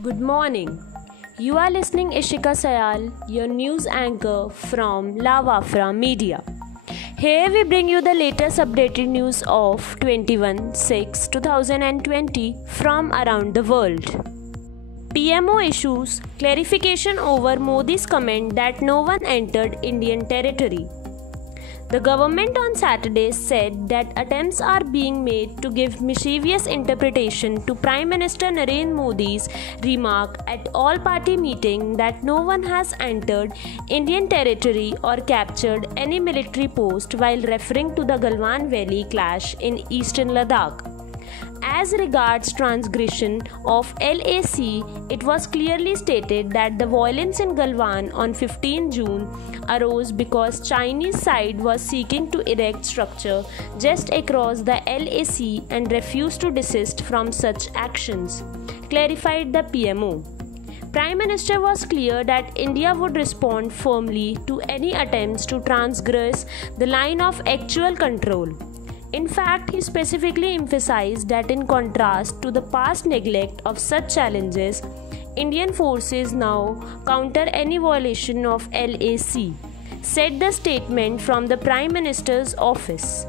Good morning. You are listening Ishika Sayal, your news anchor from La Wafra Media. Here we bring you the latest updated news of 21/6/2020 from around the world. PMO issues clarification over Modi's comment that no one entered Indian territory. The government on Saturday said that attempts are being made to give mischievous interpretation to Prime Minister Narendra Modi's remark at all-party meeting that no one has entered Indian territory or captured any military post while referring to the Galwan Valley clash in eastern Ladakh. As regards transgression of LAC, it was clearly stated that the violence in Galwan on 15 June arose because Chinese side was seeking to erect structure just across the LAC and refused to desist from such actions, clarified the PMO. Prime Minister was clear that India would respond firmly to any attempts to transgress the line of actual control. In fact, he specifically emphasized that in contrast to the past neglect of such challenges, Indian forces now counter any violation of LAC, said the statement from the Prime Minister's office.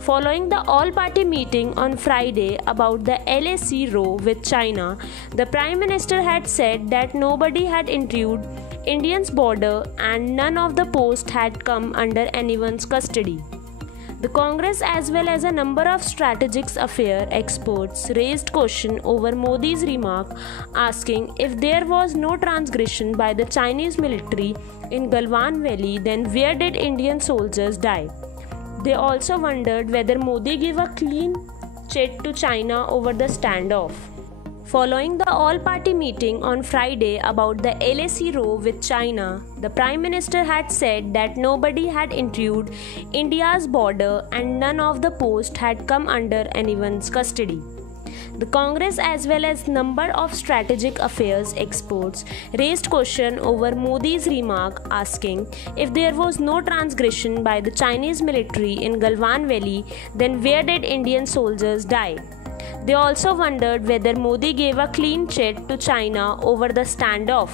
Following the all-party meeting on Friday about the LAC row with China, the Prime Minister had said that nobody had intruded India's border and none of the posts had come under anyone's custody. The Congress as well as a number of strategic affairs experts raised question over Modi's remark, asking if there was no transgression by the Chinese military in Galwan Valley, then where did Indian soldiers die? They also wondered whether Modi gave a clean chit to China over the standoff. Following the all-party meeting on Friday about the LAC row with China, the Prime Minister had said that nobody had intruded India's border and none of the posts had come under anyone's custody. The Congress as well as number of strategic affairs experts raised question over Modi's remark, asking if there was no transgression by the Chinese military in Galwan Valley, then where did Indian soldiers die? They also wondered whether Modi gave a clean chit to China over the standoff.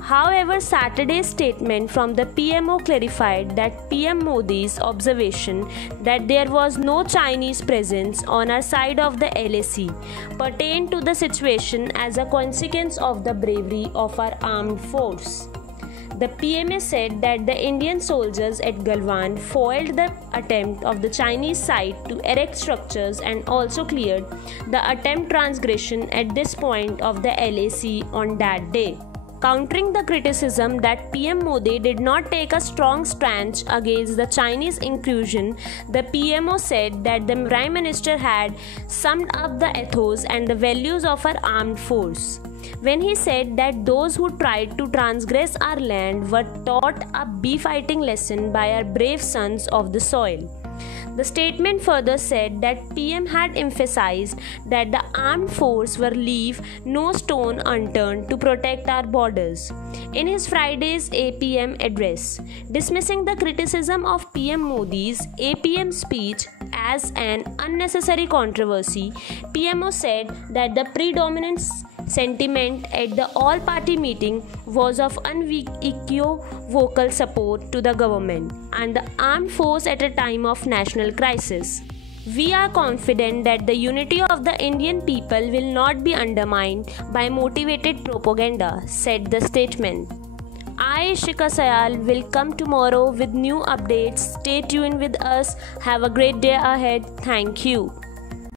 However, Saturday's statement from the PMO clarified that PM Modi's observation that there was no Chinese presence on our side of the LAC pertained to the situation as a consequence of the bravery of our armed force. The PMA said that the Indian soldiers at Galwan foiled the attempt of the Chinese side to erect structures and also cleared the attempt transgression at this point of the LAC on that day. Countering the criticism that PM Modi did not take a strong stance against the Chinese incursion, the PMO said that the Prime Minister had summed up the ethos and the values of our armed force when he said that those who tried to transgress our land were taught a beefighting lesson by our brave sons of the soil. The statement further said that PM had emphasized that the armed force will leave no stone unturned to protect our borders. In his Friday's APM address, dismissing the criticism of PM Modi's APM speech as an unnecessary controversy, PMO said that the predominant sentiment at the all-party meeting was of unequivocal support to the government and the armed force at a time of national crisis. We are confident that the unity of the Indian people will not be undermined by motivated propaganda, said the statement. I, Ishika Sayal, will come tomorrow with new updates. Stay tuned with us. Have a great day ahead. Thank you.